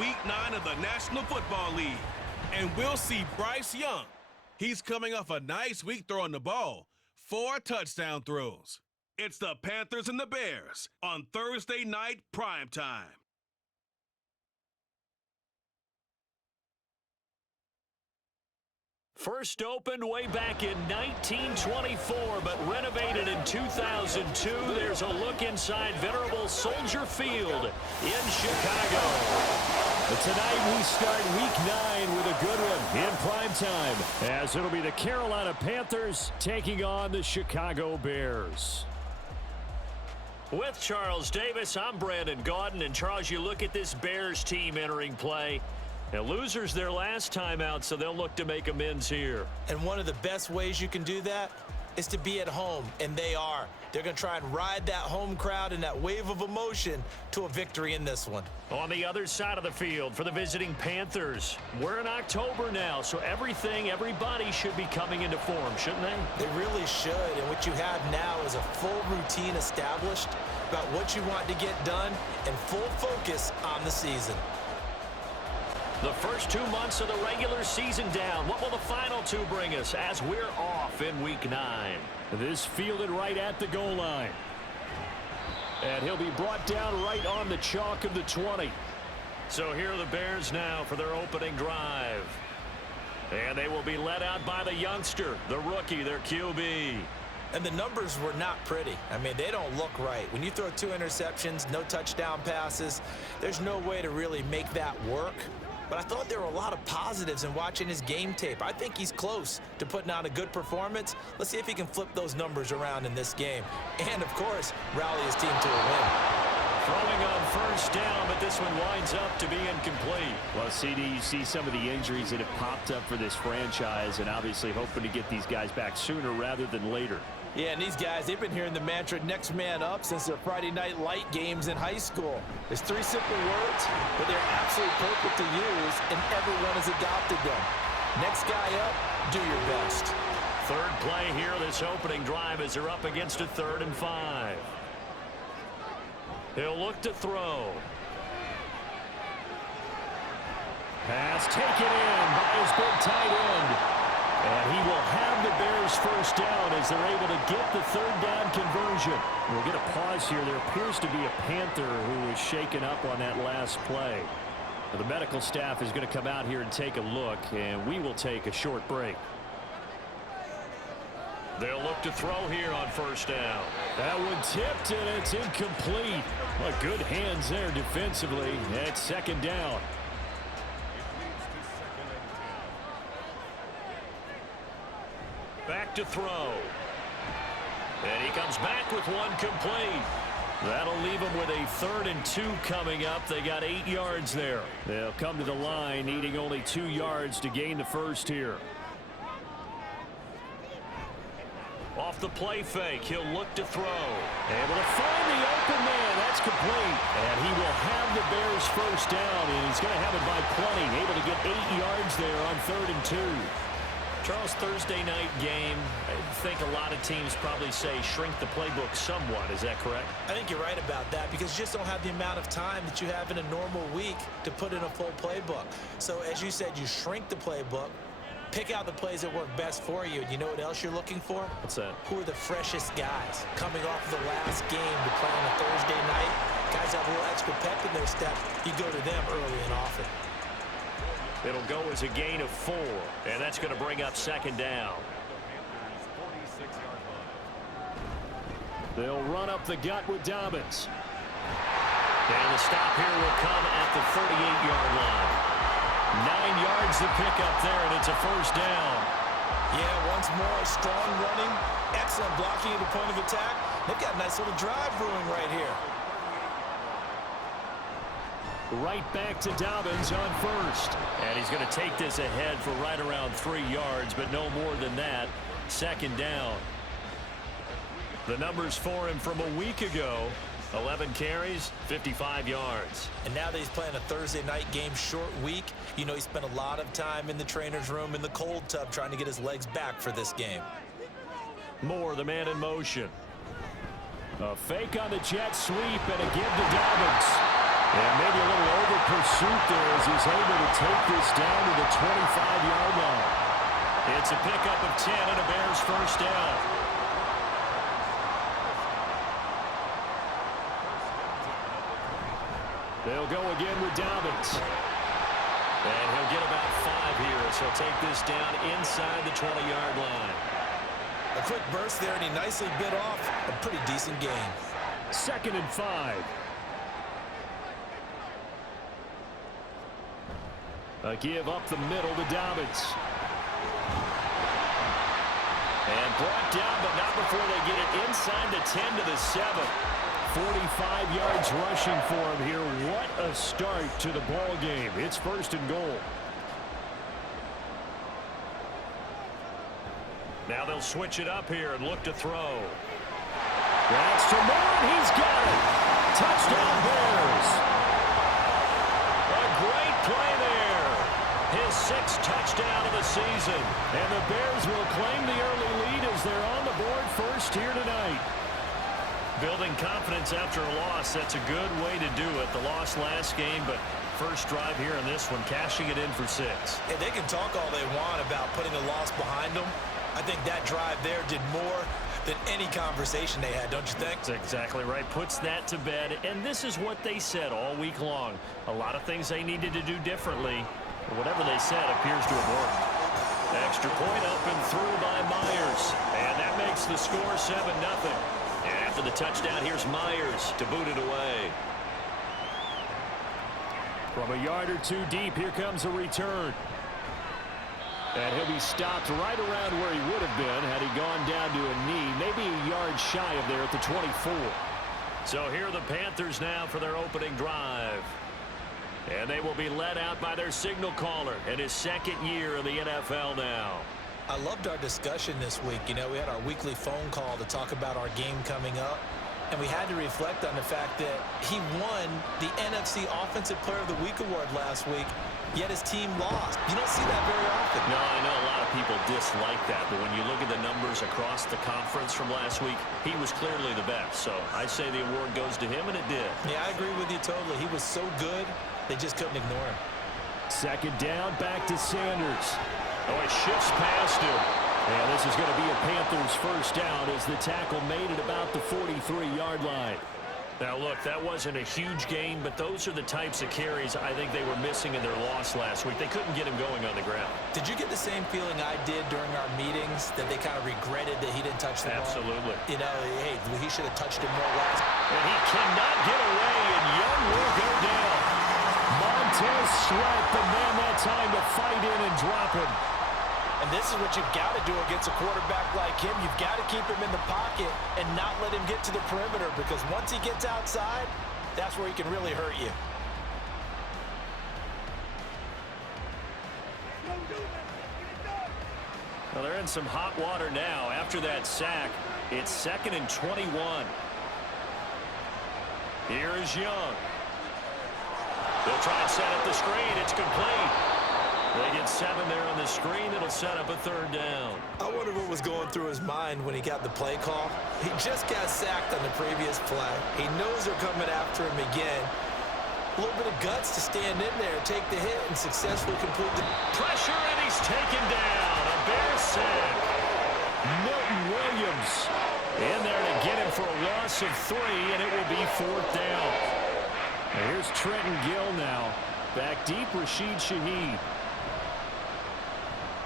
Week 9 of the National Football League. And we'll see Bryce Young. He's coming off a nice week throwing the ball. 4 touchdown throws. It's the Panthers and the Bears on Thursday night primetime. First opened way back in 1924, but renovated in 2002. There's a look inside venerable Soldier Field in Chicago. But tonight we start Week 9 with a good one in primetime, as it'll be the Carolina Panthers taking on the Chicago Bears. With Charles Davis, I'm Brandon Gaudin. And Charles, you look at this Bears team entering play. Now, losers their last time out, so they'll look to make amends here. And one of the best ways you can do that is to be at home, and they are. They're going to try and ride that home crowd and that wave of emotion to a victory in this one. On the other side of the field for the visiting Panthers, we're in October now, so everybody should be coming into form, shouldn't they? They really should, and what you have now is a full routine established about what you want to get done and full focus on the season. The first 2 months of the regular season down. What will the final 2 bring us as we're off in Week 9? This fielded right at the goal line. And he'll be brought down right on the chalk of the 20. So here are the Bears now for their opening drive. And they will be led out by the youngster, the rookie, their QB. And the numbers were not pretty. I mean, they don't look right. When you throw 2 interceptions, no touchdown passes, there's no way to really make that work. But I thought there were a lot of positives in watching his game tape. I think he's close to putting out a good performance. Let's see if he can flip those numbers around in this game. And, of course, rally his team to a win. Throwing on first down, but this one winds up to be incomplete. Well, CD, you see some of the injuries that have popped up for this franchise, and obviously hoping to get these guys back sooner rather than later. Yeah, and these guys, they've been hearing the mantra next man up since their Friday night light games in high school. There's 3 simple words, but they're absolutely perfect to use, and everyone has adopted them. Next guy up, do your best. Third play here, this opening drive, as they're up against a 3rd and 5. He'll look to throw. Pass taken in by his big tight end. And he will have the Bears first down as they're able to get the 3rd down conversion. We'll get a pause here. There appears to be a Panther who was shaken up on that last play. The medical staff is going to come out here and take a look, and we will take a short break. They'll look to throw here on first down. That one tipped, and it's incomplete. Well, good hands there defensively. It's 2nd down. Back to throw. And he comes back with one complete. That'll leave him with a 3rd and 2 coming up. They got 8 yards there. They'll come to the line needing only 2 yards to gain the first here. Off the play fake, he'll look to throw. Able to find the open man. That's complete. And he will have the Bears first down, and he's going to have it by plenty. Able to get 8 yards there on 3rd and 2. Charles, Thursday night game, I think a lot of teams probably say shrink the playbook somewhat. Is that correct? I think you're right about that because you just don't have the amount of time that you have in a normal week to put in a full playbook. So as you said, you shrink the playbook, pick out the plays that work best for you. And you know what else you're looking for? What's that? Who are the freshest guys coming off the last game to play on a Thursday night? Guys have a little extra pep in their step. You go to them early and often. It'll go as a gain of 4, and that's going to bring up 2nd down. They'll run up the gut with Dobbins. And the stop here will come at the 38-yard line. 9 yards to pick up there, and it's a first down. Yeah, once more, strong running, excellent blocking at the point of attack. They've got a nice little drive brewing right here. Right back to Dobbins on first. And he's going to take this ahead for right around 3 yards, but no more than that. 2nd down. The numbers for him from a week ago, 11 carries, 55 yards. And now that he's playing a Thursday night game, short week, you know he spent a lot of time in the trainer's room in the cold tub trying to get his legs back for this game. Moore, the man in motion. A fake on the jet sweep and a give to Dobbins. And maybe a little over pursuit there as he's able to take this down to the 25-yard line. It's a pickup of 10 and a Bears first down. They'll go again with Dobbins. And he'll get about 5 here as he'll take this down inside the 20-yard line. A quick burst there, and he nicely bit off a pretty decent gain. 2nd and 5. A give up the middle to Dobbins. And brought down, but not before they get it inside the 10 to the 7. 45 yards rushing for him here. What a start to the ball game. It's 1st and goal. Now they'll switch it up here and look to throw. That's to Moore, and he's got it. Touchdown Bears. A great play there. His 6th touchdown of the season. And the Bears will claim the early lead as they're on the board first here tonight. Building confidence after a loss, that's a good way to do it. The loss last game, but first drive here in this one, cashing it in for 6. And they can talk all they want about putting a loss behind them. I think that drive there did more than any conversation they had, don't you think? That's exactly right. Puts that to bed. And this is what they said all week long. A lot of things they needed to do differently. But whatever they said appears to have worked. Extra point up and through by Myers. And that makes the score 7-0. And after the touchdown, here's Myers to boot it away. From a yard or two deep, here comes a return. And he'll be stopped right around where he would have been had he gone down to a knee, maybe a yard shy of there at the 24. So here are the Panthers now for their opening drive. And they will be led out by their signal caller in his 2nd year in the NFL now. I loved our discussion this week. You know, we had our weekly phone call to talk about our game coming up. And we had to reflect on the fact that he won the NFC Offensive Player of the Week award last week, yet his team lost. You don't see that very often. No, I know a lot of people dislike that, but when you look at the numbers across the conference from last week, he was clearly the best. So I say the award goes to him, and it did. Yeah, I agree with you totally. He was so good, they just couldn't ignore him. 2nd down, back to Sanders. Oh, it shifts past him. And this is going to be a Panthers first down as the tackle made it about the 43-yard line. Now, look, that wasn't a huge gain, but those are the types of carries I think they were missing in their loss last week. They couldn't get him going on the ground. Did you get the same feeling I did during our meetings, that they kind of regretted that he didn't touch the ball? Absolutely. You know, hey, he should have touched him more last. And he cannot get away, and Young will go down. Montez Sweat, the man that time to fight in and drop him. And this is what you've got to do against a quarterback like him. You've got to keep him in the pocket and not let him get to the perimeter, because once he gets outside, that's where he can really hurt you. Well, they're in some hot water now. After that sack, it's 2nd and 21. Here is Young. They'll try and set up the screen. It's complete. They get 7 there on the screen. It'll set up a 3rd down. I wonder what was going through his mind when he got the play call. He just got sacked on the previous play. He knows they're coming after him again. A little bit of guts to stand in there, take the hit, and successfully complete the pressure, and he's taken down. A Bear sack. Milton Williams in there to get him for a loss of 3, and it will be 4th down. And here's Trenton Gill now. Back deep, Rashid Shaheed.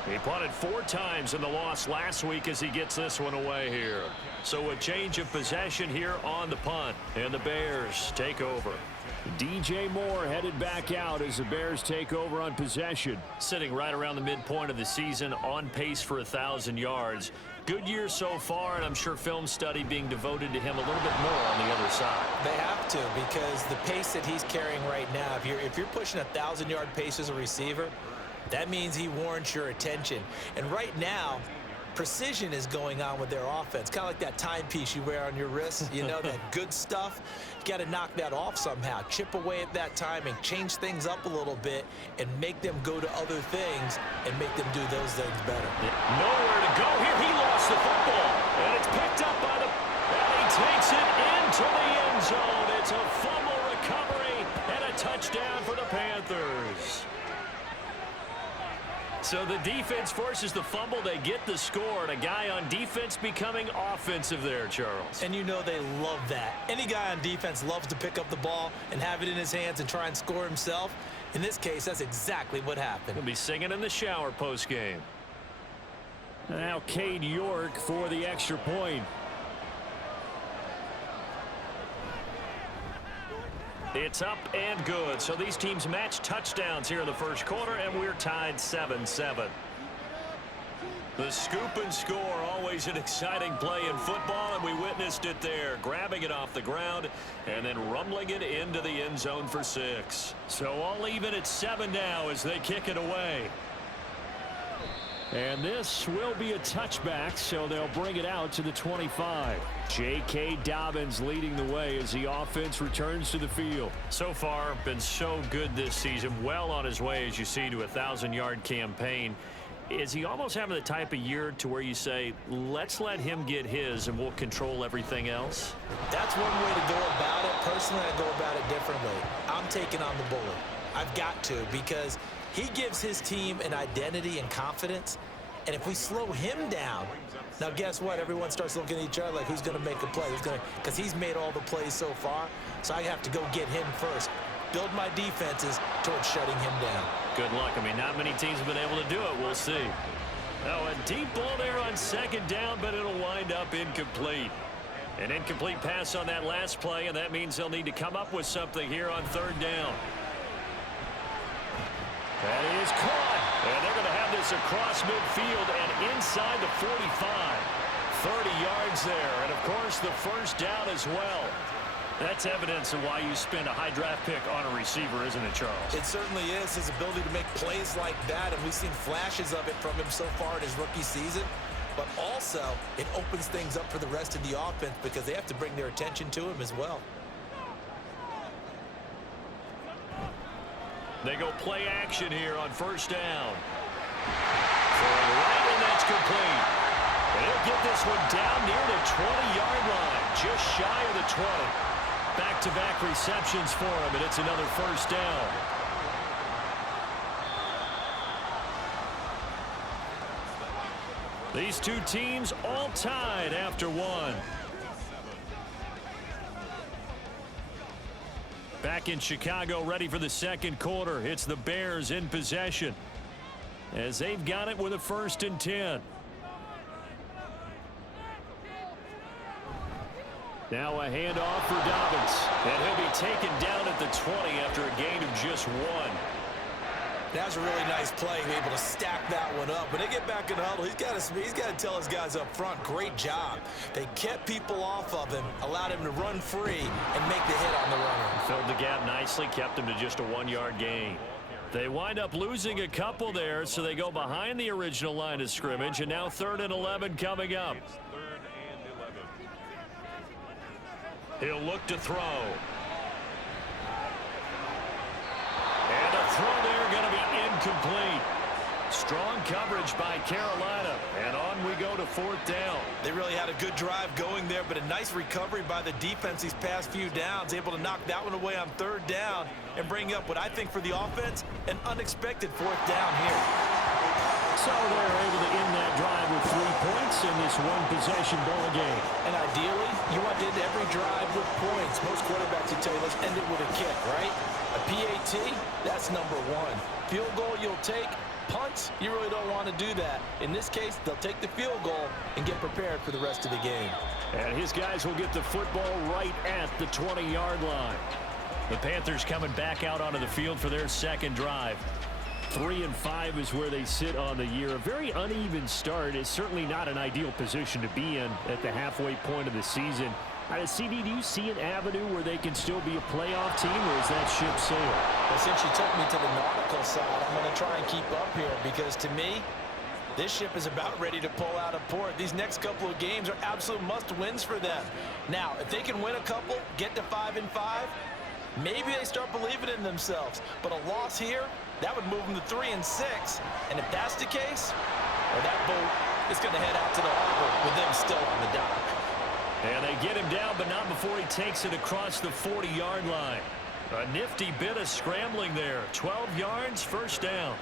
He punted 4 times in the loss last week as he gets this one away here. So a change of possession here on the punt, and the Bears take over. DJ Moore headed back out as the Bears take over on possession. Sitting right around the midpoint of the season, on pace for 1,000 yards. Good year so far, and I'm sure film study being devoted to him a little bit more on the other side. They have to, because the pace that he's carrying right now, if you're pushing 1,000-yard pace as a receiver, that means he warrants your attention. And right now, precision is going on with their offense. Kind of like that timepiece you wear on your wrist, you know, that good stuff. You got to knock that off somehow. Chip away at that timing, change things up a little bit, and make them go to other things and make them do those things better. Nowhere to go here. He lost the football, and it's picked up by the... And he takes it into the end zone. It's a fumble recovery. recovery, and a touchdown for the Panthers. So the defense forces the fumble. They get the score, and a guy on defense becoming offensive there, Charles. And you know they love that. Any guy on defense loves to pick up the ball and have it in his hands and try and score himself. In this case, that's exactly what happened. He'll be singing in the shower postgame. Now Cade York for the extra point. It's up and good. So these teams match touchdowns here in the first quarter, and we're tied 7-7. The scoop and score, always an exciting play in football, and we witnessed it there. Grabbing it off the ground and then rumbling it into the end zone for 6. So all even at 7 now as they kick it away. And this will be a touchback, so they'll bring it out to the 25. J.K. Dobbins leading the way as the offense returns to the field. So far, been so good this season. Well on his way, as you see, to a 1,000-yard campaign. Is he almost having the type of year to where you say, let's let him get his and we'll control everything else? That's one way to go about it. Personally, I go about it differently. I'm taking on the bully. I've got to, because he gives his team an identity and confidence. And if we slow him down, now guess what? Everyone starts looking at each other like, who's going to make a play? Because he's made all the plays so far. So I have to go get him first. Build my defenses towards shutting him down. Good luck. I mean, not many teams have been able to do it. We'll see. Now, a deep ball there on second down, but it'll wind up incomplete. An incomplete pass on that last play, and that means they'll need to come up with something here on third down. That is caught, and they're going to have this across midfield and inside the 45. 30 yards there, and of course the first down as well. That's evidence of why you spend a high draft pick on a receiver, isn't it, Charles? It certainly is, his ability to make plays like that, and we've seen flashes of it from him so far in his rookie season. But also, it opens things up for the rest of the offense because they have to bring their attention to him as well. They go play action here on first down. For a right, and that's complete. They'll get this one down near the 20-yard line, just shy of the 20. Back-to-back receptions for him, and it's another first down. These two teams all tied after one. Back in Chicago, ready for the second quarter. It's the Bears in possession as they've got it with a 1st and 10. Now a handoff for Dobbins, and he'll be taken down at the 20 after a gain of just 1. That's a really nice play, able to stack that one up. When they get back in the huddle, he's got to tell his guys up front, great job. They kept people off of him, allowed him to run free and make the hit on the runner. Filled the gap nicely, kept him to just a 1-yard gain. They wind up losing a couple there, so they go behind the original line of scrimmage, and now 3rd and 11 coming up. He'll look to throw. And a throw there going to be incomplete. Strong coverage by Carolina. And on we go to 4th down. They really had a good drive going there, but a nice recovery by the defense these past few downs. Able to knock that one away on 3rd down and bring up what I think for the offense, an unexpected 4th down here. So they're able to end that drive with 3 points in this one-possession ball game. And ideally, you want to end every drive with points. Most quarterbacks will tell you, let's end it with a kick, right? A PAT, that's number 1. Field goal you'll take. Punts, you really don't want to do that. In this case, they'll take the field goal and get prepared for the rest of the game. And his guys will get the football right at the 20-yard line. The Panthers coming back out onto the field for their second drive. 3-5 is where they sit on the year. A very uneven start is certainly not an ideal position to be in at the halfway point of the season. CD, do you see an avenue where they can still be a playoff team, or is that ship sailed? Well, since you took me to the nautical side, I'm going to try and keep up here because, to me, this ship is about ready to pull out of port. These next couple of games are absolute must-wins for them. Now, if they can win a couple, get to 5-5, maybe they start believing in themselves. But a loss here, that would move them to 3-6. And if that's the case, well, that boat is going to head out to the harbor with them still on the dock. And they get him down, but not before he takes it across the 40-yard line. A nifty bit of scrambling there. 12 yards, first down.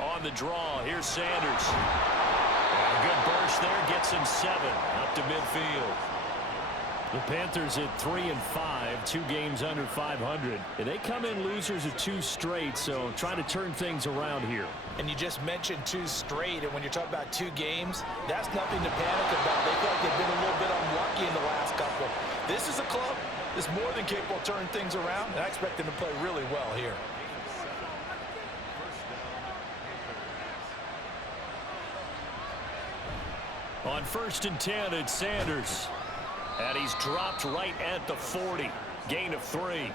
On the draw, here's Sanders. And a good burst there, gets him 7 up to midfield. The Panthers at 3-5, 2 games under 500. And they come in losers of 2 straight, so trying to turn things around here. And you just mentioned 2 straight, and when you're talking about 2 games, that's nothing to panic about. They feel like they've been a little bit unlucky in the last couple. This is a club that's more than capable of turning things around, and I expect them to play really well here. On 1st and 10, it's Sanders. And he's dropped right at the 40. Gain of 3.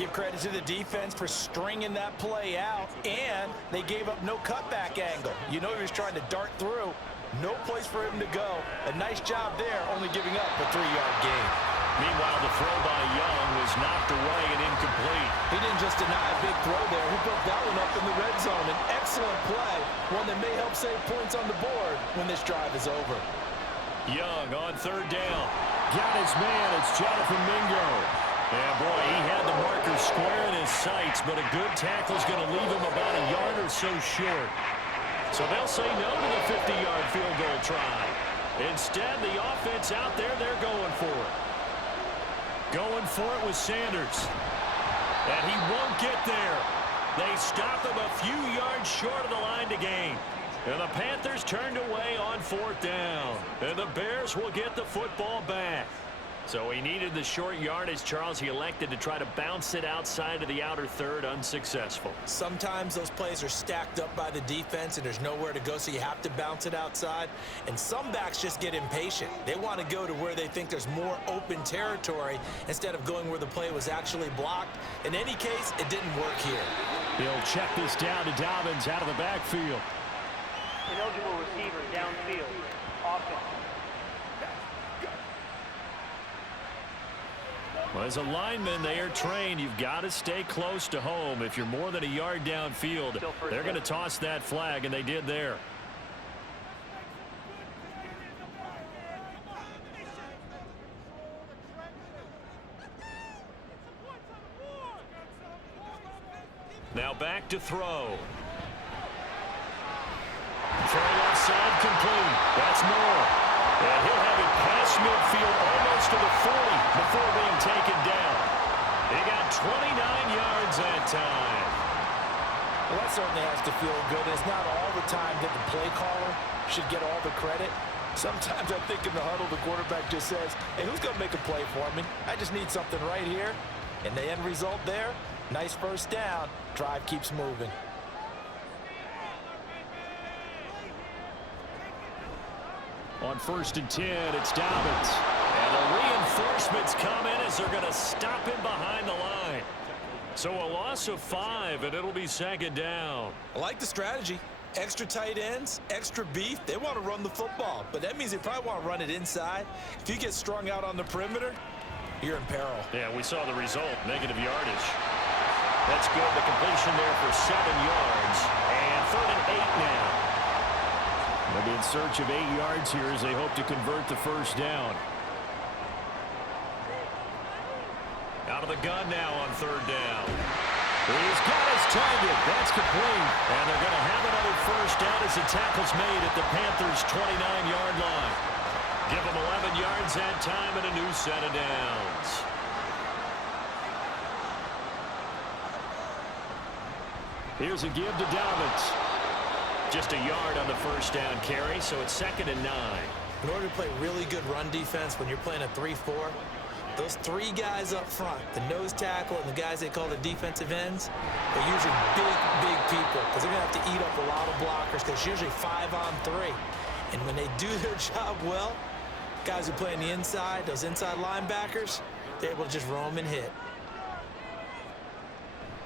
Give credit to the defense for stringing that play out, and they gave up no cutback angle. You know he was trying to dart through. No place for him to go. A nice job there, only giving up a 3-yard gain. Meanwhile, the throw by Young was knocked away and incomplete. He didn't just deny a big throw there. He broke that one up in the red zone. An excellent play, one that may help save points on the board when this drive is over. Young on 3rd down. Got his man. It's Jonathan Mingo. Yeah, boy, he had the marker square in his sights, but a good tackle is going to leave him about a yard or so short. So they'll say no to the 50-yard field goal try. Instead, the offense out there, they're going for it. Going for it with Sanders. And he won't get there. They stop him a few yards short of the line to gain. And the Panthers turned away on 4th down. And the Bears will get the football back. So he needed the short yardage, Charles. He elected to try to bounce it outside of the outer third, unsuccessful. Sometimes those plays are stacked up by the defense and there's nowhere to go, so you have to bounce it outside. And some backs just get impatient. They want to go to where they think there's more open territory instead of going where the play was actually blocked. In any case, it didn't work here. He'll check this down to Dobbins out of the backfield. Ineligible receiver downfield. Offense. Well, as a lineman, they are trained. You've got to stay close to home. If you're more than a yard downfield, they're going to toss that flag, and they did there. Now back to throw. Throw left side complete. That's more. And he'll have it past midfield almost to the 40 before being taken down. He got 29 yards that time. Well, that certainly has to feel good. It's not all the time that the play caller should get all the credit. Sometimes I think in the huddle, the quarterback just says, hey, who's going to make a play for me? I just need something right here. And the end result there, nice first down. Drive keeps moving. On 1st and 10, it's Dobbins. And the reinforcements come in as they're going to stop him behind the line. So a loss of 5, and it'll be 2nd down. I like the strategy. Extra tight ends, extra beef. They want to run the football, but that means they probably want to run it inside. If you get strung out on the perimeter, you're in peril. Yeah, we saw the result, negative yardage. That's good. The completion there for 7 yards. And 3rd and 8 now. They'll be in search of 8 yards here as they hope to convert the first down. Out of the gun now on 3rd down. He's got his target. That's complete. And they're going to have another first down as the tackle's made at the Panthers' 29-yard line. Give them 11 yards that time and a new set of downs. Here's a give to Dobbins. Just a yard on the first down carry, so it's 2nd and 9. In order to play really good run defense when you're playing a 3-4, those 3 guys up front, the nose tackle and the guys they call the defensive ends, are usually big people because they're going to have to eat up a lot of blockers because it's usually 5 on 3. And when they do their job well, guys who play on the inside, those inside linebackers, they're able to just roam and hit.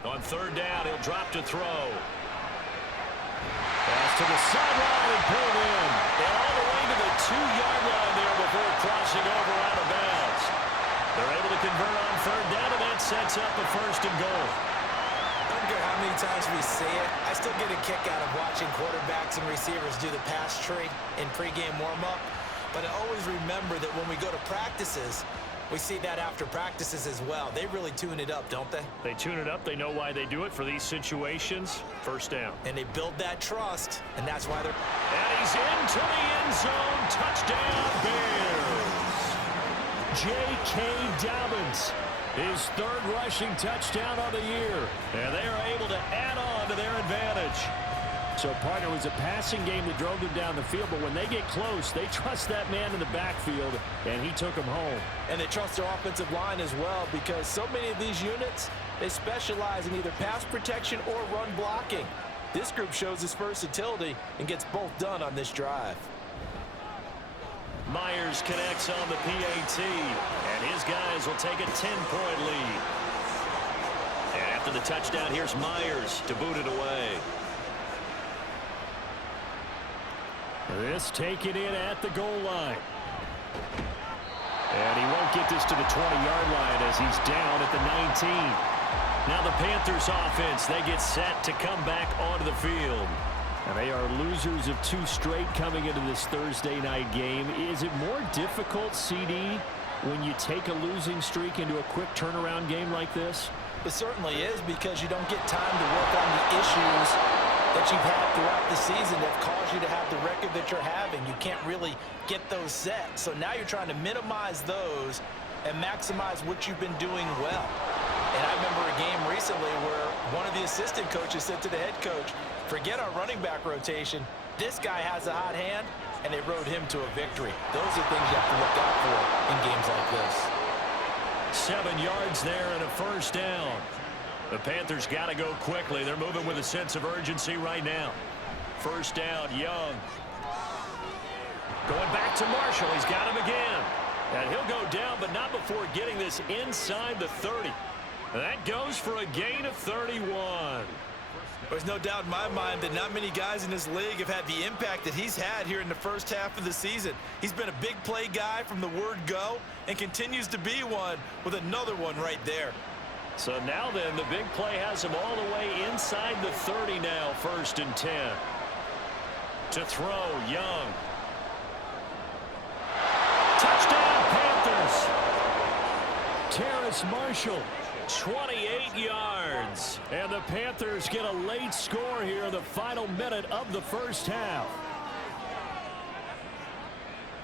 On 3rd down, he'll drop to throw. Pass to the sideline and pulled in. And all the way to the 2-yard line there before crossing over out of bounds. They're able to convert on 3rd down, and that sets up a 1st and goal. I don't care how many times we say it, I still get a kick out of watching quarterbacks and receivers do the pass tree in pregame warm-up. But I always remember that when we go to practices, we see that after practices as well. They really tune it up, don't they? They tune it up. They know why they do it for these situations. First down. And they build that trust, and that's why they're... And he's into the end zone. Touchdown, Bears. J.K. Dobbins, his third rushing touchdown of the year. And they are able to add on to their advantage. So, partner, it was a passing game that drove them down the field, but when they get close, they trust that man in the backfield, and he took them home. And they trust their offensive line as well, because so many of these units, they specialize in either pass protection or run blocking. This group shows its versatility and gets both done on this drive. Myers connects on the PAT, and his guys will take a 10-point lead. And after the touchdown, here's Myers to boot it away. This taken in at the goal line. And he won't get this to the 20-yard line as he's down at the 19. Now the Panthers offense, they get set to come back onto the field. And they are losers of 2 straight coming into this Thursday night game. Is it more difficult, CD, when you take a losing streak into a quick turnaround game like this? It certainly is, because you don't get time to work on the issues that you've had throughout the season that caused you to have the record that you're having. You can't really get those set. So now you're trying to minimize those and maximize what you've been doing well. And I remember a game recently where one of the assistant coaches said to the head coach, forget our running back rotation. This guy has a hot hand, and they rode him to a victory. Those are things you have to look out for in games like this. 7 yards there and a first down. The Panthers got to go quickly. They're moving with a sense of urgency right now. First down, Young. Going back to Marshall. He's got him again. And he'll go down, but not before getting this inside the 30. That goes for a gain of 31. There's no doubt in my mind that not many guys in this league have had the impact that he's had here in the first half of the season. He's been a big play guy from the word go and continues to be one with another one right there. So now then, the big play has him all the way inside the 30 now, 1st and 10. To throw, Young. Touchdown, Panthers. Terrace Marshall. 28 yards. And the Panthers get a late score here in the final minute of the first half.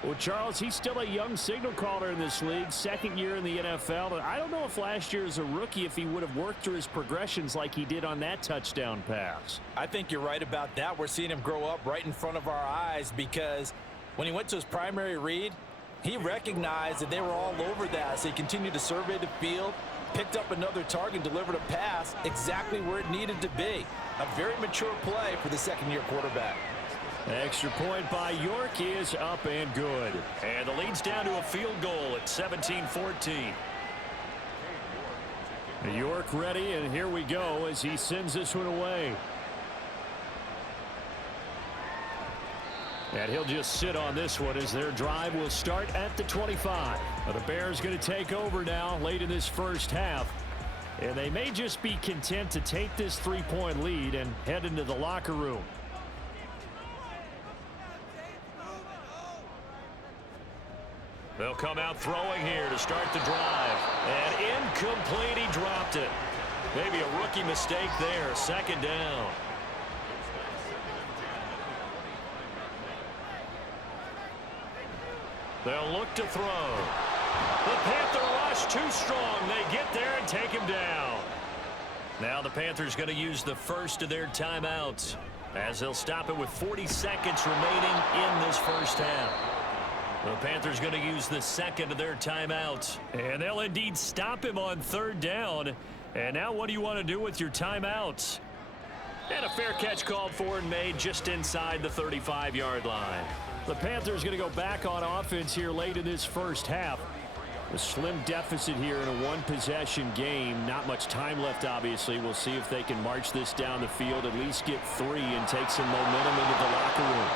Well, Charles, he's still a young signal caller in this league, 2nd year in the NFL. And I don't know if last year as a rookie, if he would have worked through his progressions like he did on that touchdown pass. I think you're right about that. We're seeing him grow up right in front of our eyes, because when he went to his primary read, he recognized that they were all over that. So he continued to survey the field, picked up another target, delivered a pass exactly where it needed to be. A very mature play for the 2nd-year quarterback. Extra point by York is up and good. And the lead's down to a field goal at 17-14. York ready, and here we go as he sends this one away. And he'll just sit on this one as their drive will start at the 25. Now the Bears going to take over now late in this first half. And they may just be content to take this 3-point lead and head into the locker room. They'll come out throwing here to start the drive. And incomplete, he dropped it. Maybe a rookie mistake there, 2nd down. They'll look to throw. The Panther rush too strong. They get there and take him down. Now the Panthers going to use the first of their timeouts as they'll stop it with 40 seconds remaining in this first half. The Panthers going to use the 2nd of their timeouts. And they'll indeed stop him on 3rd down. And now what do you want to do with your timeouts? And a fair catch called for and made just inside the 35-yard line. The Panthers going to go back on offense here late in this first half. A slim deficit here in a one-possession game. Not much time left, obviously. We'll see if they can march this down the field, at least get 3 and take some momentum into the locker room.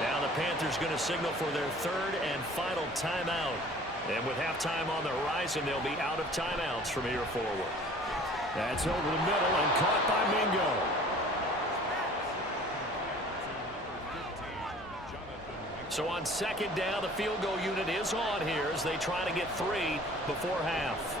Now the Panthers going to signal for their 3rd and final timeout. And with halftime on the horizon, they'll be out of timeouts from here forward. That's over the middle and caught by Mingo. So on second down, the field goal unit is on here as they try to get 3 before half.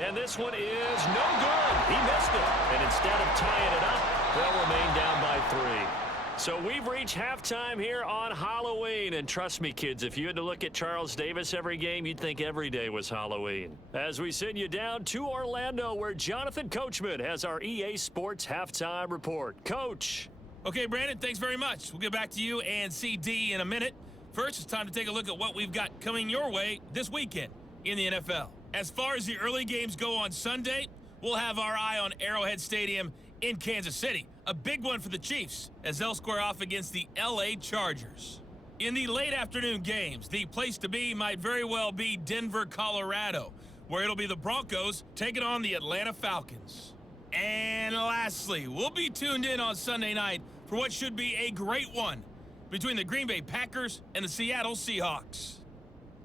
And this one is no good. He missed it. And instead of tying it up, they'll remain down by 3. So we've reached halftime here on Halloween. And trust me, kids, if you had to look at Charles Davis every game, you'd think every day was Halloween. As we send you down to Orlando, where Jonathan Coachman has our EA Sports Halftime Report. Coach. Okay, Brandon, thanks very much. We'll get back to you and CD in a minute. First, it's time to take a look at what we've got coming your way this weekend in the NFL. As far as the early games go on Sunday, we'll have our eye on Arrowhead Stadium in Kansas City. A big one for the Chiefs as they'll square off against the LA Chargers. In the late afternoon games, the place to be might very well be Denver, Colorado, where it'll be the Broncos taking on the Atlanta Falcons. And lastly, we'll be tuned in on Sunday night for what should be a great one between the Green Bay Packers and the Seattle Seahawks.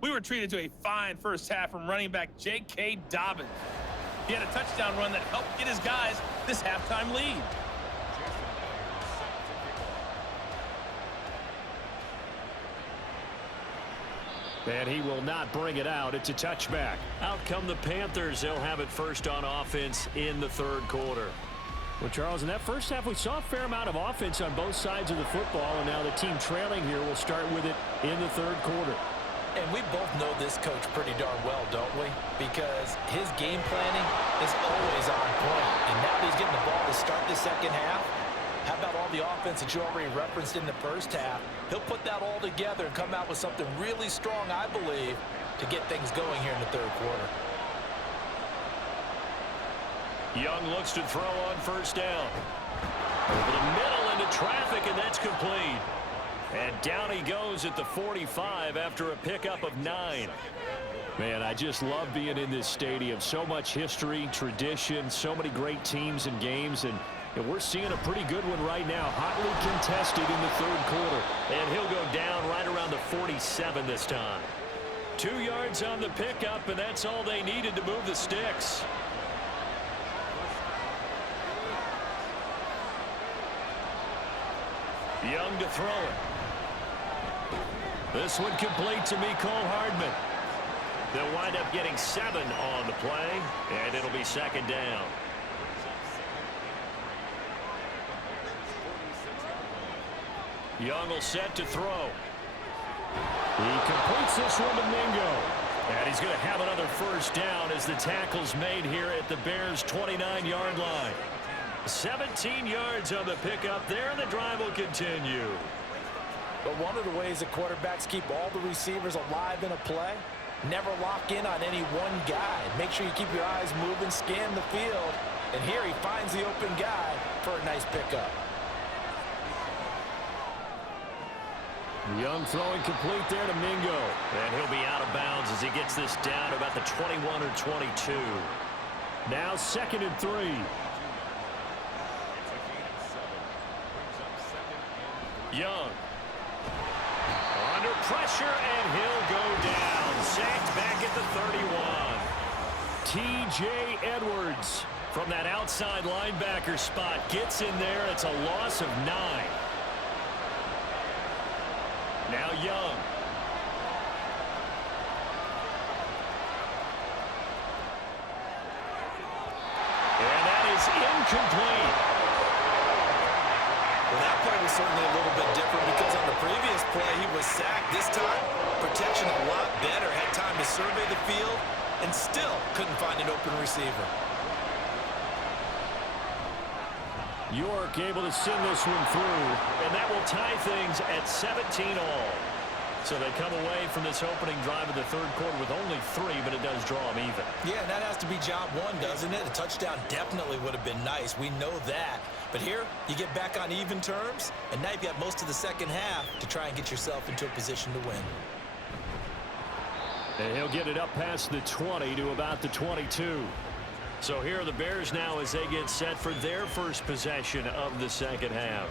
We were treated to a fine first half from running back J.K. Dobbins. He had a touchdown run that helped get his guys this halftime lead. And he will not bring it out. It's a touchback. Out come the Panthers. They'll have it first on offense in the third quarter. Well, Charles, in that first half, we saw a fair amount of offense on both sides of the football, and now the team trailing here will start with it in the third quarter. And we both know this coach pretty darn well, don't we? Because his game planning is always on point. And now that he's getting the ball to start the second half, how about all the offense that you already referenced in the first half? He'll put that all together and come out with something really strong, I believe, to get things going here in the third quarter. Young looks to throw on first down. Over the middle into traffic, and that's complete. And down he goes at the 45 after a pickup of 9. Man, I just love being in this stadium. So much history, tradition, so many great teams and games, and we're seeing a pretty good one right now, hotly contested in the third quarter. And he'll go down right around the 47 this time. 2 yards on the pickup, and that's all they needed to move the sticks. Young to throw it. This one complete to Mecole Hardman. They'll wind up getting 7 on the play, and it'll be second down. Young will set to throw. He completes this one to Mingo. And he's going to have another first down as the tackle's made here at the Bears' 29-yard line. 17 yards on the pickup there, and the drive will continue. But one of the ways that quarterbacks keep all the receivers alive in a play, never lock in on any one guy. Make sure you keep your eyes moving, scan the field, and here he finds the open guy for a nice pickup. Young throwing complete there to Mingo. And he'll be out of bounds as he gets this down to about the 21 or 22. Now 2nd and 3. Young. Under pressure, and he'll go down. Sacked back at the 31. T.J. Edwards from that outside linebacker spot gets in there. It's a loss of 9. Now Young. And that is incomplete. Well, that play was certainly a little bit different because on the previous play he was sacked. This time, protection a lot better. Had time to survey the field and still couldn't find an open receiver. York able to send this one through. And that will tie things at 17 all. So they come away from this opening drive of the third quarter with only 3, but it does draw them even. Yeah, and that has to be job one, doesn't it? A touchdown definitely would have been nice. We know that. But here, you get back on even terms, and now you've got most of the second half to try and get yourself into a position to win. And he'll get it up past the 20 to about the 22. So here are the Bears now as they get set for their first possession of the second half.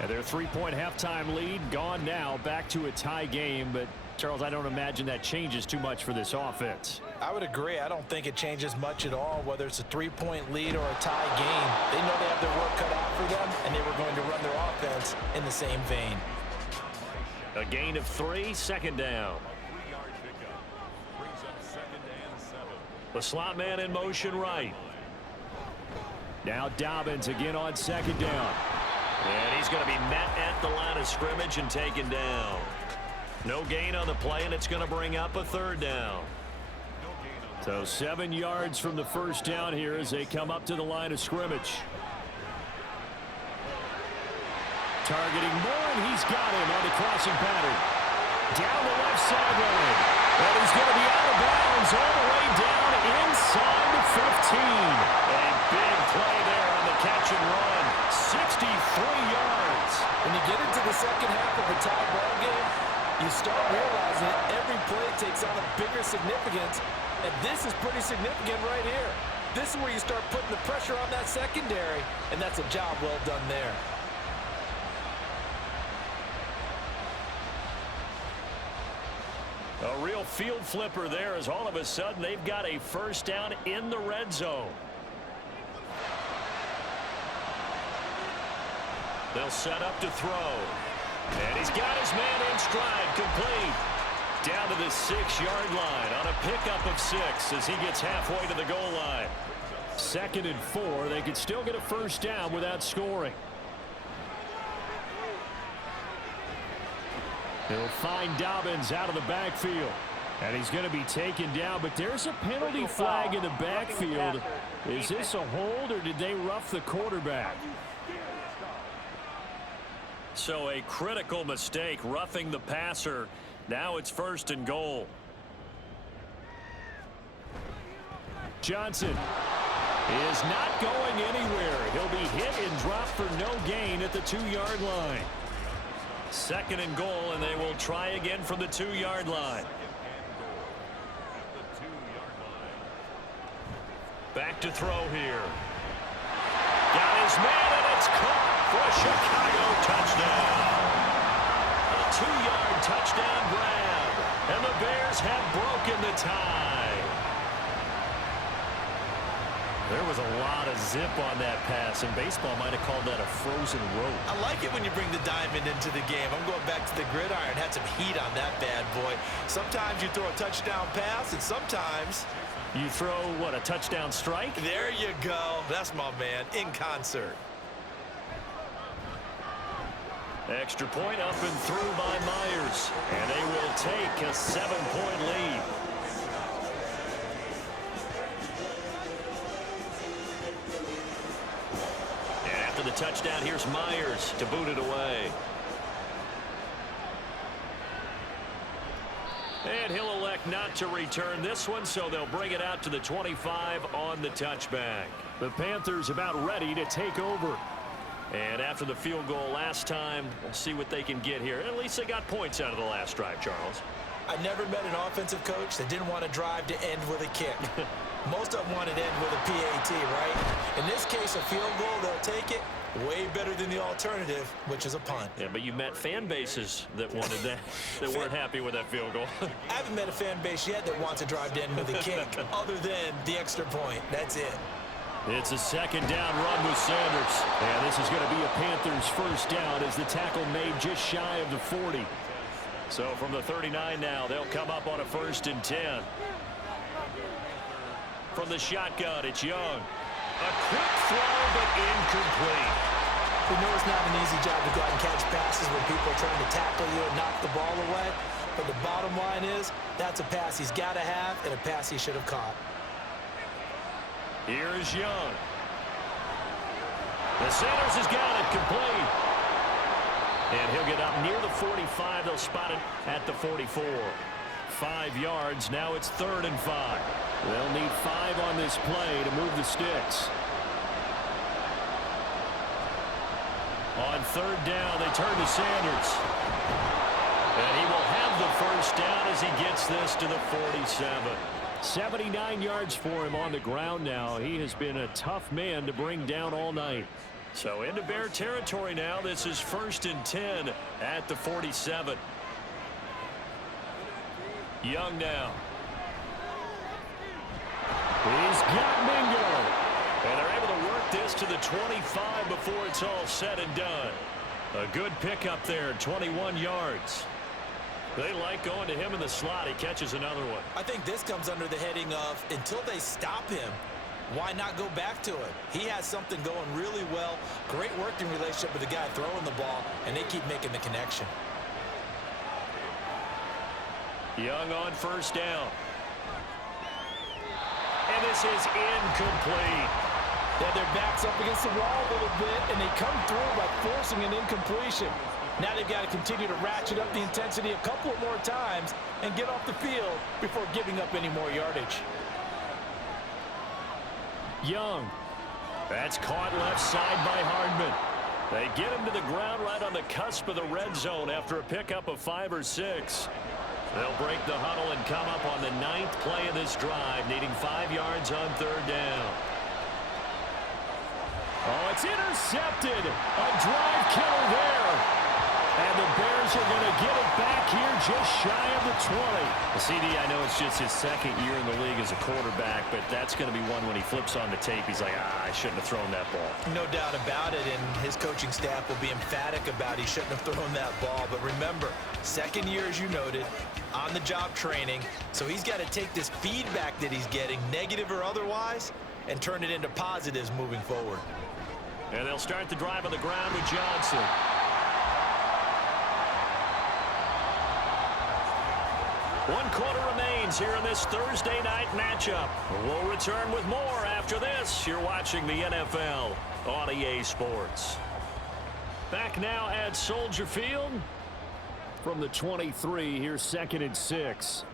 And their 3-point halftime lead gone now, back to a tie game. But, Charles, I don't imagine that changes too much for this offense. I would agree. I don't think it changes much at all, whether it's a 3-point lead or a tie game. They know they have their work cut out for them, and they were going to run their offense in the same vein. A gain of 3, second down. The slot man in motion right. Now Dobbins again on second down. And he's going to be met at the line of scrimmage and taken down. No gain on the play, and it's going to bring up a third down. So 7 yards from the first down here as they come up to the line of scrimmage. Targeting Moore, and he's got him on the crossing pattern. Down the left sideline. And he's going to be out of bounds all the way down inside the 15. A big play there on the catch and run. 63 yards. When you get into the second half of a tie ball game, you start realizing every play takes on a bigger significance, and this is pretty significant right here. This is where you start putting the pressure on that secondary, and that's a job well done there. A real field flipper there as all of a sudden they've got a first down in the red zone. They'll set up to throw. And he's got his man in stride, complete. Down to the 6-yard line on a pickup of 6 as he gets halfway to the goal line. 2nd and 4. They could still get a first down without scoring. He'll find Dobbins out of the backfield. And he's going to be taken down, but there's a penalty flag in the backfield. Is this a hold, or did they rough the quarterback? So a critical mistake, roughing the passer. Now it's 1st and goal. Johnson is not going anywhere. He'll be hit and dropped for no gain at the 2-yard line. 2nd and goal, and they will try again from the 2-yard line. Back to throw here. Got his man, and it's caught for a Chicago touchdown. A 2-yard touchdown grab, and the Bears have broken the tie. There was a lot of zip on that pass, and baseball might have called that a frozen rope. I like it when you bring the diamond into the game. I'm going back to the gridiron. Had some heat on that bad boy. Sometimes you throw a touchdown pass, and sometimes you throw, what, a touchdown strike? There you go. That's my man, in concert. Extra point up and through by Myers, and they will take a 7-point lead. And after the touchdown, here's Myers to boot it away. And he'll elect not to return this one, so they'll bring it out to the 25 on the touchback. The Panthers about ready to take over. And after the field goal last time, we'll see what they can get here. At least they got points out of the last drive, Charles. I never met an offensive coach that didn't want to drive to end with a kick. Most of them want to end with a PAT, right? In this case, a field goal, they'll take it. Way better than the alternative, which is a punt. Yeah, but you met fan bases that wanted that, that weren't happy with that field goal. I haven't met a fan base yet that wants to drive to end with a kick, other than the extra point. That's it. It's a 2nd down run with Sanders. And this is going to be a Panthers first down as the tackle made just shy of the 40. So from the 39 now, they'll come up on a 1st and 10. From the shotgun, it's Young. A quick throw, but incomplete. We know it's not an easy job to go out and catch passes when people are trying to tackle you and knock the ball away. But the bottom line is, that's a pass he's got to have and a pass he should have caught. Here is Young. The Sanders has got it complete. And he'll get up near the 45. They'll spot it at the 44. 5 yards. Now it's 3rd and 5. They'll need 5 on this play to move the sticks. On 3rd down, they turn to Sanders. And he will have the first down as he gets this to the 47. 79 yards for him on the ground now. He has been a tough man to bring down all night. So into Bear territory now. This is 1st and 10 at the 47. Young now. He's got Mingo. And they're able to work this to the 25 before it's all said and done. A good pickup there, 21 yards. They like going to him in the slot. He catches another one. I think this comes under the heading of until they stop him, why not go back to it? He has something going really well. Great working relationship with the guy throwing the ball, and they keep making the connection. Young on first down. And this is incomplete. Yeah, their back's up against the wall a little bit, and they come through by forcing an incompletion. Now they've got to continue to ratchet up the intensity a couple more times and get off the field before giving up any more yardage. Young. That's caught left side by Hardman. They get him to the ground right on the cusp of the red zone after a pickup of 5 or 6. They'll break the huddle and come up on the 9th play of this drive, needing 5 yards on third down. Oh, it's intercepted. A drive killer there. And the Bears are going to get it back here just shy of the 20. The CD, I know it's just his second year in the league as a quarterback, but that's going to be one when he flips on the tape. He's like, I shouldn't have thrown that ball. No doubt about it, and his coaching staff will be emphatic about he shouldn't have thrown that ball. But remember, second year, as you noted, on-the-job training, so he's got to take this feedback that he's getting, negative or otherwise, and turn it into positives moving forward. And they'll start the drive on the ground with Johnson. 1 quarter remains here in this Thursday night matchup. We'll return with more after this. You're watching the NFL on EA Sports. Back now at Soldier Field. From the 23, here's 2nd and 6.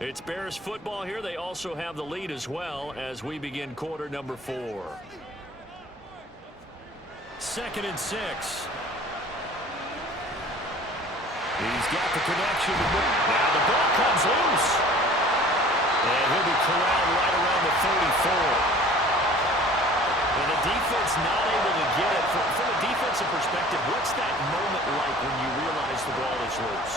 It's Bears football here. They also have the lead as well as we begin quarter number 4. 2nd and 6. He's got the connection. Now the ball comes loose. And he'll be corralled right around the 34. And the defense not able to get it. From a defensive perspective, what's that moment like when you realize the ball is loose?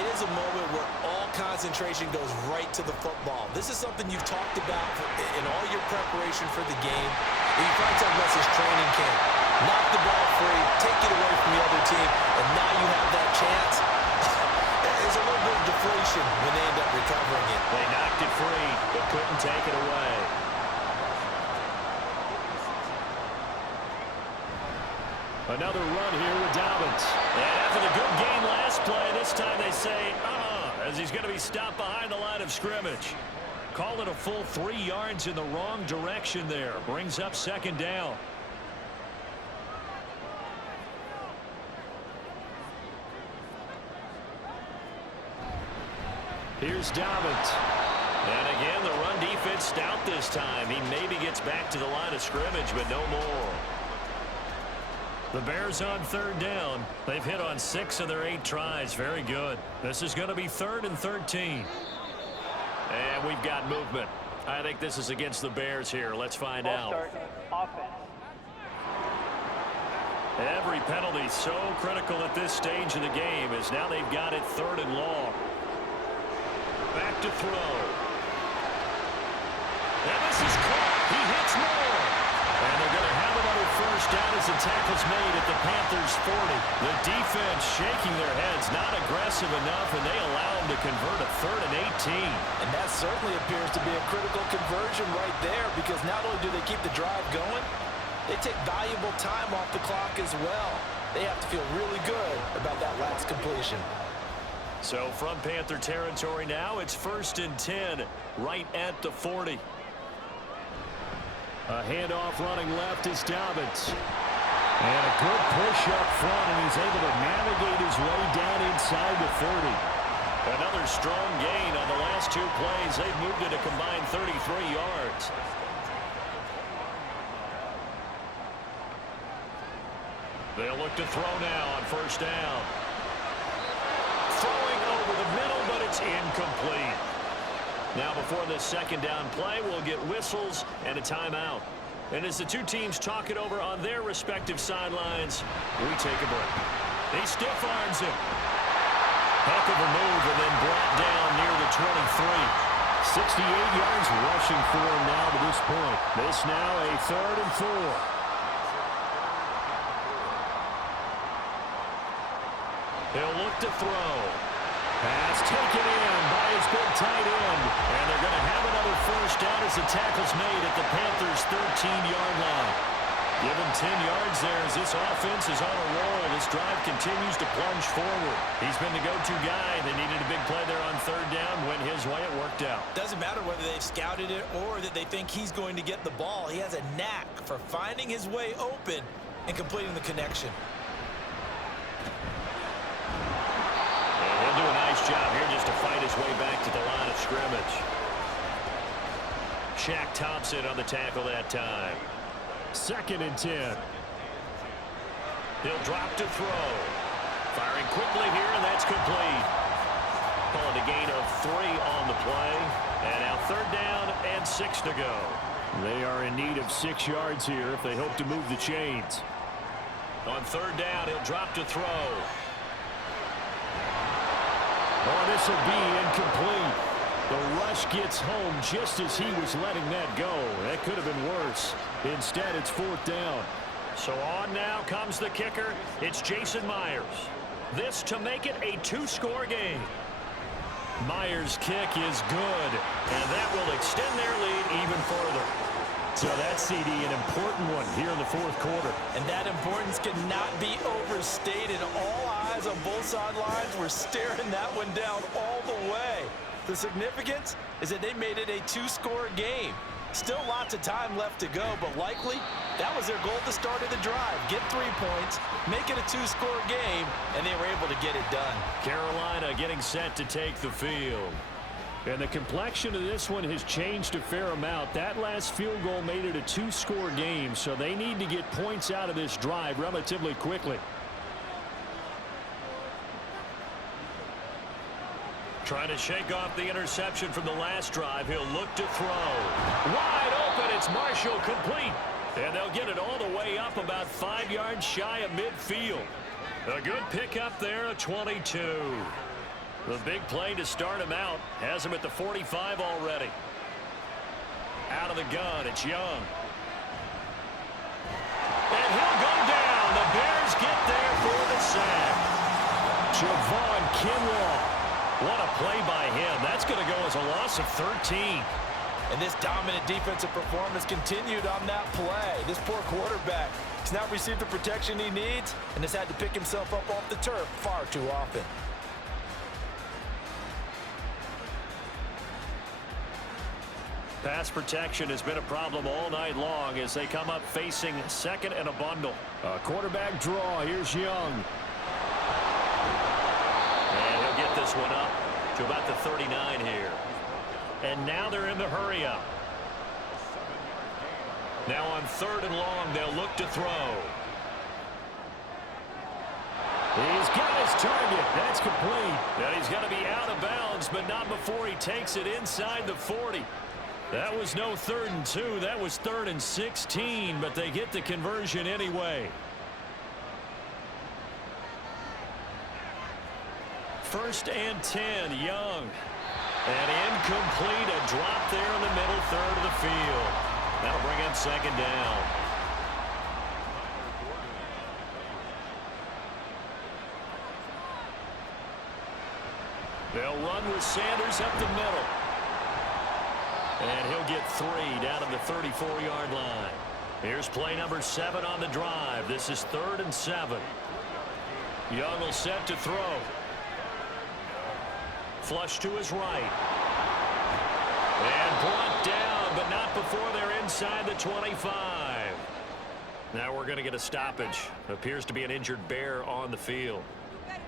It is a moment where all concentration goes right to the football. This is something you've talked about in all your preparation for the game. And you probably talk about this training camp. Knock the ball free, take it away from the other team, and now you have that chance. There's a little bit of deflation when they end up recovering it. They knocked it free, but couldn't take it away. Another run here with Dobbins. And after the good game last play, this time they say, as he's going to be stopped behind the line of scrimmage. Call it a full 3 yards in the wrong direction there. Brings up 2nd down. Here's Dobbins. And again, the run defense stout this time. He maybe gets back to the line of scrimmage, but no more. The Bears on 3rd down. They've hit on 6 of their 8 tries. Very good. This is going to be 3rd and 13. And we've got movement. I think this is against the Bears here. Let's find out. Start offense. Every penalty so critical at this stage of the game as now they've got it 3rd and long. Back to throw. And this is caught. He hits more. And they're going to have another first down as the tackle's made at the Panthers 40. The defense shaking their heads, not aggressive enough, and they allow them to convert a 3rd and 18. And that certainly appears to be a critical conversion right there, because not only do they keep the drive going, they take valuable time off the clock as well. They have to feel really good about that last completion. So from Panther territory now, it's 1st and 10, right at the 40. A handoff running left is Dobbins. And a good push up front, and he's able to navigate his way down inside the 30. Another strong gain on the last 2 plays. They've moved it a combined 33 yards. They'll look to throw now on 1st down. Throwing over the middle, but it's incomplete. Now before this 2nd down play, we'll get whistles and a timeout. And as the 2 teams talk it over on their respective sidelines, we take a break. He stiff arms him. Heck of a move, and then brought down near the 23. 68 yards rushing for him now to this point. This now a 3rd and 4. He'll look to throw. Pass taken in by his big tight end. And they're going to have another first down as the tackle's made at the Panthers' 13-yard line. Given 10 yards there as this offense is on a roll. This drive continues to plunge forward. He's been the go-to guy. They needed a big play there on third down. Went his way. It worked out. Doesn't matter whether they've scouted it or that they think he's going to get the ball. He has a knack for finding his way open and completing the connection. And he'll do a nice job here just to fight his way back to the line of scrimmage. Shaq Thompson on the tackle that time. 2nd and 10. He'll drop to throw. Firing quickly here, and that's complete. Calling a gain of 3 on the play. And now 3rd down and 6 to go. They are in need of 6 yards here if they hope to move the chains. On 3rd down, he'll drop to throw. Oh, this will be incomplete. The rush gets home just as he was letting that go. That could have been worse. Instead, it's 4th down. So on now comes the kicker. It's Jason Myers. This to make it a 2-score game. Myers' kick is good, and that will extend their lead even further. So that's, CD, an important one here in the 4th quarter. And that importance cannot be overstated. All eyes on both sidelines were staring that one down all the way. The significance is that they made it a 2-score game. Still lots of time left to go, but likely that was their goal at the start of the drive. Get 3 points, make it a 2-score game, and they were able to get it done. Carolina getting set to take the field. And the complexion of this one has changed a fair amount. That last field goal made it a 2-score game, so they need to get points out of this drive relatively quickly. Trying to shake off the interception from the last drive. He'll look to throw. Wide open. It's Marshall, complete. And they'll get it all the way up about 5 yards shy of midfield. A good pickup there at 22. The big play to start him out has him at the 45 already. Out of the gun, it's Young. And he'll go down. The Bears get there for the sack. Javon Kinlaw. What a play by him. That's going to go as a loss of 13. And this dominant defensive performance continued on that play. This poor quarterback has not received the protection he needs and has had to pick himself up off the turf far too often. Pass protection has been a problem all night long as they come up facing 2nd and a bundle. A quarterback draw. Here's Young. And he'll get this one up to about the 39 here. And now they're in the hurry up. Now on 3rd and long, they'll look to throw. He's got his target. That's complete. Now he's going to be out of bounds, but not before he takes it inside the 40. That was no 3rd and 2. That was 3rd and 16, but they get the conversion anyway. 1st and 10, Young. And incomplete, a drop there in the middle 3rd of the field. That'll bring up 2nd down. They'll run with Sanders up the middle. And he'll get 3 down at the 34-yard line. Here's play number 7 on the drive. This is 3rd and 7. Young will set to throw. Flush to his right. And brought down, but not before they're inside the 25. Now we're going to get a stoppage. Appears to be an injured Bear on the field.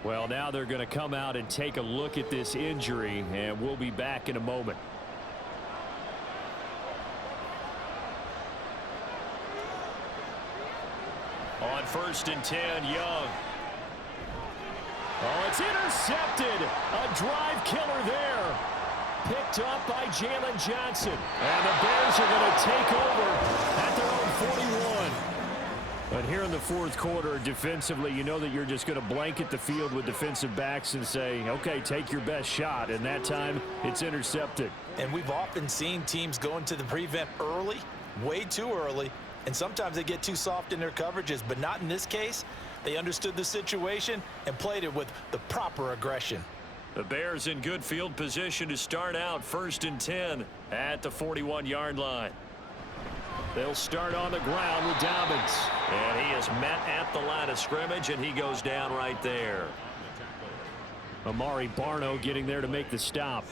Well, now they're going to come out and take a look at this injury, and we'll be back in a moment. On 1st and 10, Young. Oh, it's intercepted. A drive killer there. Picked up by Jalen Johnson. And the Bears are going to take over at their own 41. But here in the 4th quarter, defensively, you know that you're just going to blanket the field with defensive backs and say, okay, take your best shot. And that time, it's intercepted. And we've often seen teams go into the prevent early, way too early, and sometimes they get too soft in their coverages, but not in this case. They understood the situation and played it with the proper aggression. The Bears in good field position to start out 1st and 10 at the 41-yard line. They'll start on the ground with Dobbins. And he is met at the line of scrimmage, and he goes down right there. Amari Barno getting there to make the stop.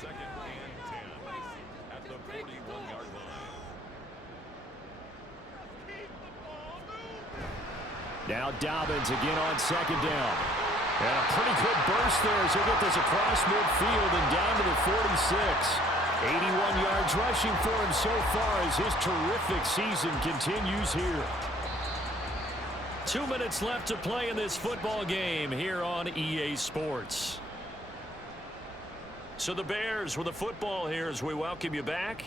Now Dobbins again on 2nd down. And a pretty good burst there as he'll get this across midfield and down to the 46. 81 yards rushing for him so far as his terrific season continues here. 2 minutes left to play in this football game here on EA Sports. So the Bears with the football here as we welcome you back.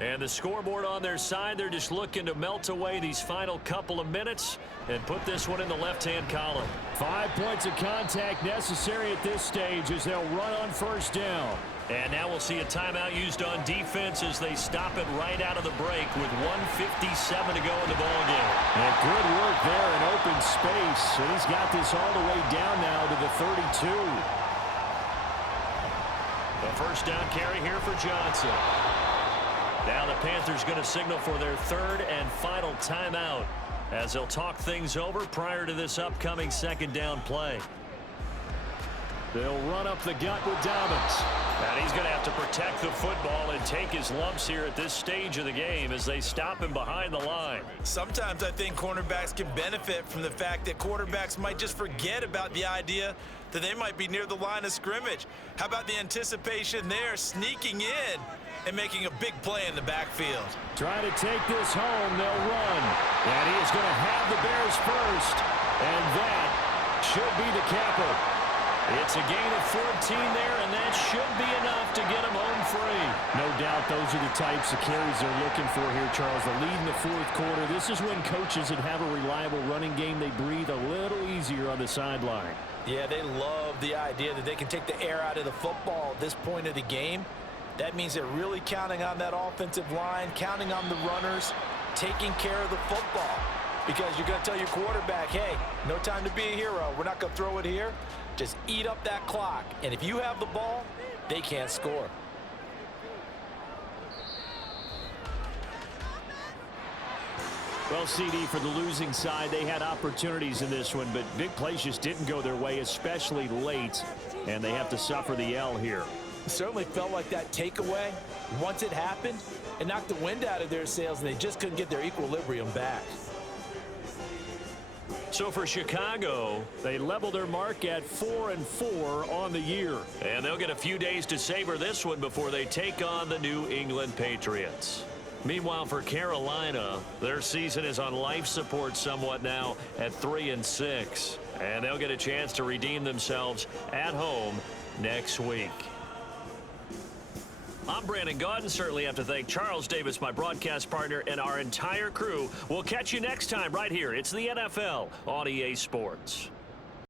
And the scoreboard on their side, they're just looking to melt away these final couple of minutes and put this one in the left-hand column. 5 points of contact necessary at this stage as they'll run on 1st down. And now we'll see a timeout used on defense as they stop it right out of the break with 1:57 to go in the ballgame. And good work there in open space. And he's got this all the way down now to the 32. The 1st down carry here for Johnson. Now the Panthers going to signal for their 3rd and final timeout as they'll talk things over prior to this upcoming 2nd down play. They'll run up the gut with Dobbins. And he's going to have to protect the football and take his lumps here at this stage of the game as they stop him behind the line. Sometimes I think cornerbacks can benefit from the fact that quarterbacks might just forget about the idea that they might be near the line of scrimmage. How about the anticipation there, sneaking in and making a big play in the backfield? Trying to take this home, they'll run. And he is going to have the Bears first. And that should be the capper. It's a gain of 14 there, and that should be enough to get him home free. No doubt those are the types of carries they're looking for here, Charles. The lead in the 4th quarter. This is when coaches that have a reliable running game, they breathe a little easier on the sideline. Yeah, they love the idea that they can take the air out of the football at this point of the game. That means they're really counting on that offensive line, counting on the runners, taking care of the football. Because you're going to tell your quarterback, hey, no time to be a hero. We're not going to throw it here. Just eat up that clock. And if you have the ball, they can't score. Well, CD, for the losing side, they had opportunities in this one, but big plays just didn't go their way, especially late, and they have to suffer the L here. It certainly felt like that takeaway, once it happened, it knocked the wind out of their sails, and they just couldn't get their equilibrium back. So for Chicago, they level their mark at 4-4 on the year. And they'll get a few days to savor this one before they take on the New England Patriots. Meanwhile, for Carolina, their season is on life support somewhat now at 3-6. And they'll get a chance to redeem themselves at home next week. I'm Brandon Gaudin. Certainly have to thank Charles Davis, my broadcast partner, and our entire crew. We'll catch you next time right here. It's the NFL on EA Sports.